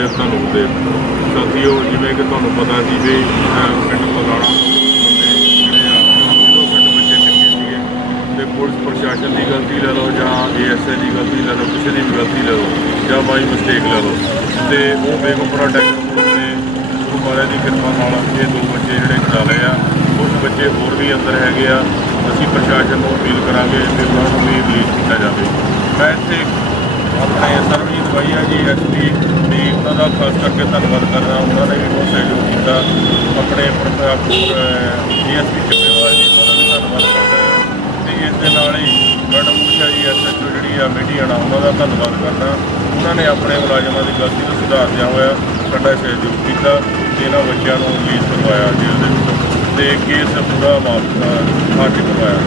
ਤੁਹਾਨੂੰ ਦੇ ਸਾਥੀਓ ਜਿਵੇਂ ਕਿ ਤੁਹਾਨੂੰ ਪਤਾ ਸੀ ਵੀ ਪਿੰਡ ਪਗਾਣਾ ਜਿਹੜੇ ਆ ਪਿੰਡ ਬੱਚੇ ਚੱਕੇ ਸੀਗੇ ਤੇ ਪੁਲਿਸ ਪ੍ਰਸ਼ਾਸਨ ਦੀ ਗਲਤੀ ਲੈ ਲਓ ਜਾਂ ਏਐਸਆਈ ਦੀ ਗਲਤੀ ਲੈ ਲਓ, ਕਿਸੇ ਦੀ ਵੀ ਗਲਤੀ ਲੈ ਲਓ, ਜਾਂ ਬਾਈ ਮਿਸਟੇਕ ਲੈ ਲਓ। ਤੇ ਉਹ ਬੇਗਮਪੁਰਾ ਟੈਕਨੋ ਪੁਲਿਸ ਨੇ ਗੁਰੂ ਮਹਾਰਾਜ ਦੀ ਕਿਰਪਾ ਨਾਲ ਇਹ ਦੋ ਬੱਚੇ ਜਿਹੜੇ ਚਲਾ ਲਏ ਆ ਕੁਝ ਬੱਚੇ ਹੋਰ ਵੀ ਅੰਦਰ ਹੈਗੇ ਆ, ਅਸੀਂ ਪ੍ਰਸ਼ਾਸਨ ਨੂੰ ਅਪੀਲ ਕਰਾਂਗੇ ਕਿ ਉਹਨਾਂ ਨੂੰ ਵੀ ਰਿਲੀਜ਼ ਕੀਤਾ ਜਾਵੇ। ਮੈਂ ਇੱਥੇ ਆਪਣੇ ਸਰਵਜੀਤ ਭਾਈਆ ਜੀ ਐਸਪੀ ਦੀ ਉਹਨਾਂ ਦਾ ਖਾਸ ਕਰਕੇ ਧੰਨਵਾਦ ਕਰਨਾ ਉਹਨਾਂ ਨੇ ਵੀ ਬਹੁਤ ਸਹਿਯੋਗ ਕੀਤਾ। ਆਪਣੇ ਡੀਐਸਪੀ ਚੱਬੇਵਾਲ ਜੀ, ਉਹਨਾਂ ਦਾ ਵੀ ਧੰਨਵਾਦ ਕਰਦਾ ਹਾਂ। ਤੇ ਇਸ ਦੇ ਨਾਲ ਹੀ ਮੈਡਮ ਮੁਖਿਆ ਜੀ ਐਸਐਚਓ ਜਿਹੜੀ ਆ, ਮੀਡੀਆ ਨਾਲ ਉਹਨਾਂ ਦਾ ਧੰਨਵਾਦ ਕਰਨਾ ਉਹਨਾਂ ਨੇ ਆਪਣੇ ਮੁਲਾਜ਼ਮਾਂ ਦੀ ਗਲਤੀ ਨੂੰ ਸੁਧਾਰਦਿਆਂ ਹੋਇਆ, ਸਾਡਾ ਸਹਿਯੋਗ ਕੀਤਾ ਤੇ ਇਹਨਾਂ ਬੱਚਿਆਂ ਨੂੰ ਰਿਲੀਜ਼ ਕਰਵਾਇਆ, ਜੇਲ੍ਹ ਦੇ ਵਿੱਚੋਂ। ਤੇ ਕੇਸ ਪੂਰਾ ਮਾਫ ਖਾਰਜ ਕਰਵਾਇਆ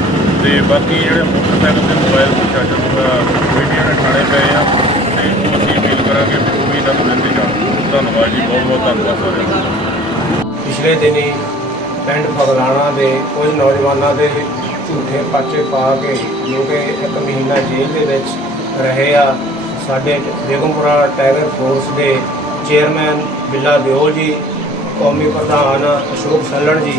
ਤੇ ਬਾਕੀ ਜਿਹੜੇ ਮੋਟਰਸਾਈਕਲ ਤੇ ਮੋਬਾਈਲ ਪ੍ਰਸ਼ਾਸਨ ਦਾ ਮੀਡੀਆ ਨੇ ਠਾਣੇ ਪਏ ਆ ਤੇ ਉਹ ਅਸੀਂ ਅਪੀਲ ਕਰਾਂਗੇ ਵੀ ਉਹ ਵੀ ਇਹਨਾਂ ਨੂੰ ਲੈਂਦੇ ਜਾਣ ਧੰਨਵਾਦ ਜੀ ਬਹੁਤ ਬਹੁਤ ਧੰਨਵਾਦ ਸਾਰਿਆਂ ਦਾ ਪਿਛਲੇ ਦਿਨੀ ਪਿੰਡ ਫਗਲਾਣਾ ਦੇ ਕੁਝ ਨੌਜਵਾਨਾਂ ਦੇ ਝੂਠੇ ਪਰਚੇ ਪਾ ਕੇ ਜੋ ਕਿ ਇੱਕ ਮਹੀਨਾ ਜੇਲ੍ਹ ਦੇ ਵਿੱਚ ਰਹੇ ਆ, ਸਾਡੇ ਬੇਗਮਪੁਰਾ ਟਾਈਗਰ ਫੋਰਸ ਦੇ ਚੇਅਰਮੈਨ ਬਿੱਲਾ ਦਿਓ ਜੀ, ਕੌਮੀ ਪ੍ਰਧਾਨ ਅਸ਼ੋਕ ਸੱਲਣ ਜੀ,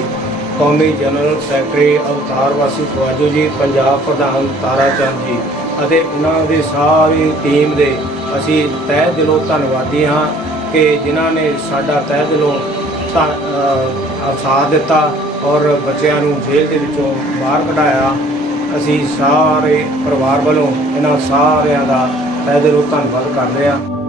ਕੌਮੀ ਜਨਰਲ ਸੈਕਟਰੀ ਅਵਤਾਰ ਵਾਸੀ ਖਵਾਜੋ ਜੀ, ਪੰਜਾਬ ਪ੍ਰਧਾਨ ਤਾਰਾ ਚੰਦ ਜੀ ਅਤੇ ਉਹਨਾਂ ਦੀ ਸਾਰੀ ਟੀਮ ਦੇ ਅਸੀਂ ਤਹਿ ਦਿਲੋਂ ਧੰਨਵਾਦੀ ਹਾਂ। ਕਿ ਜਿਨ੍ਹਾਂ ਨੇ ਸਾਡਾ ਤਹਿ ਦਿਲੋਂ ਧੰ- ਸਾਥ ਦਿੱਤਾ ਔਰ ਬੱਚਿਆਂ ਨੂੰ ਜੇਲ੍ਹ ਦੇ ਵਿੱਚੋਂ ਬਾਹਰ ਕਢਾਇਆ, ਅਸੀਂ ਸਾਰੇ ਪਰਿਵਾਰ ਵੱਲੋਂ ਇਹਨਾਂ ਸਾਰਿਆਂ ਦਾ ਤਹਿ ਦਿਲੋਂ ਧੰਨਵਾਦ ਕਰਦੇ ਹਾਂ।